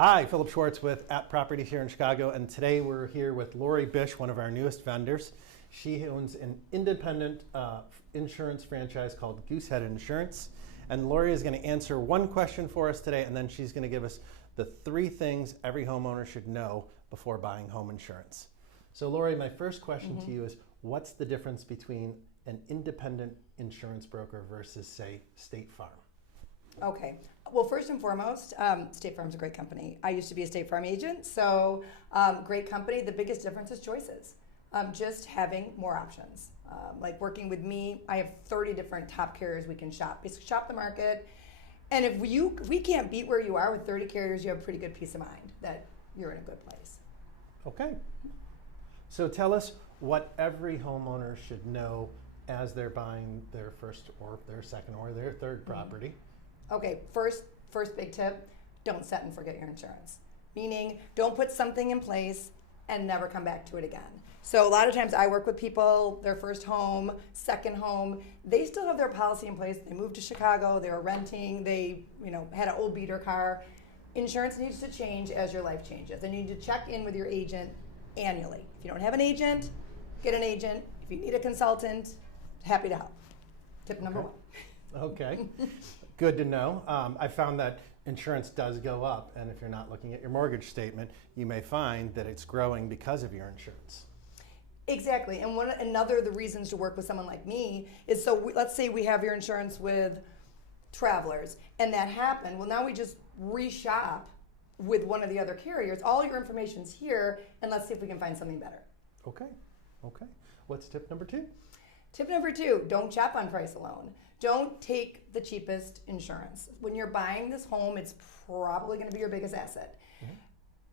Hi, Philip Schwartz with App Properties here in Chicago, and today we're here with Laurie Bish, one of our newest vendors. She owns an independent insurance franchise called Goosehead Insurance, and Laurie is going to answer one question for us today, and then she's going to give us the 3 things every homeowner should know before buying home insurance. So Laurie, my first question to you is, what's the difference between an independent insurance broker versus, say, State Farm? Okay. Well, first and foremost, State Farm's a great company. I used to be a State Farm agent, so great company. The biggest difference is choices. Just having more options. Like working with me, I have 30 different top carriers we can shop. Basically shop the market. And if we can't beat where you are with 30 carriers, you have pretty good peace of mind that you're in a good place. Okay. So tell us what every homeowner should know as they're buying their first or their second or their third property. Okay, first big tip, don't set and forget your insurance. Meaning, don't put something in place and never come back to it again. So a lot of times I work with people, their first home, second home, they still have their policy in place. They moved to Chicago, they were renting, they had an old beater car. Insurance needs to change as your life changes. And you need to check in with your agent annually. If you don't have an agent, get an agent. If you need a consultant, happy to help. Tip number 1. Okay, good to know. I found that insurance does go up, and if you're not looking at your mortgage statement, you may find that it's growing because of your insurance. Exactly, and another of the reasons to work with someone like me is let's say we have your insurance with Travelers, and that happened. Well, now we just reshop with one of the other carriers. All your information's here, and let's see if we can find something better. Okay. What's tip number 2? Tip number 2, don't shop on price alone. Don't take the cheapest insurance. When you're buying this home, it's probably going to be your biggest asset.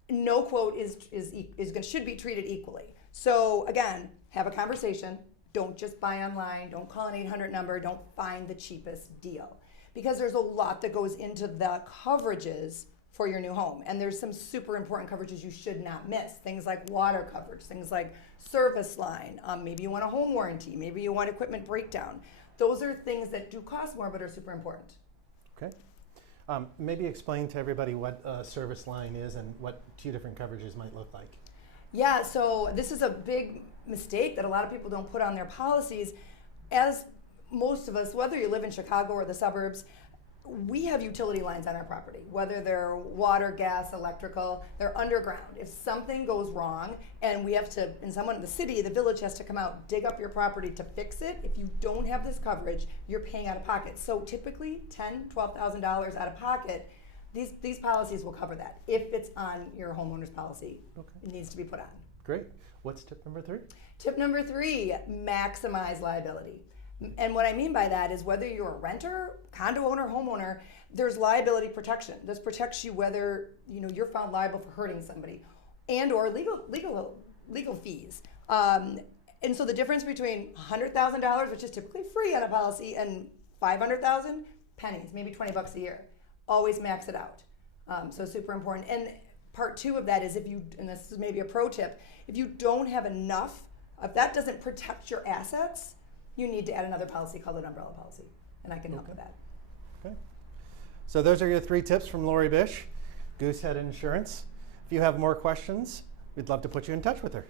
No quote should be treated equally. So again, have a conversation. Don't just buy online. Don't call an 800 number. Don't find the cheapest deal. Because there's a lot that goes into the coverages for your new home. And there's some super important coverages you should not miss. Things like water coverage, things like service line. Maybe you want a home warranty. Maybe you want equipment breakdown. Those are things that do cost more but are super important. Okay. Maybe explain to everybody what a service line is and what 2 different coverages might look like. Yeah, so this is a big mistake that a lot of people don't put on their policies. As most of us, whether you live in Chicago or the suburbs, we have utility lines on our property, whether they're water, gas, electrical, they're underground. If something goes wrong and we have to, and someone in the city, the village has to come out, dig up your property to fix it, if you don't have this coverage, you're paying out of pocket. So typically $10,000, $12,000 out of pocket, these policies will cover that. If it's on your homeowner's policy, It needs to be put on. Great. What's tip number 3? Tip number 3, maximize liability. And what I mean by that is whether you're a renter, condo owner, homeowner, there's liability protection. This protects you whether you're found liable for hurting somebody, and or legal fees. And so the difference between $100,000, which is typically free on a policy, and $500,000, pennies, maybe $20 a year. Always max it out. So super important. And part 2 of that is and this is maybe a pro tip, if you don't have enough, if that doesn't protect your assets, you need to add another policy called an umbrella policy, and I can help with that. Okay. So those are your 3 tips from Laurie Bish, Goosehead Insurance. If you have more questions, we'd love to put you in touch with her.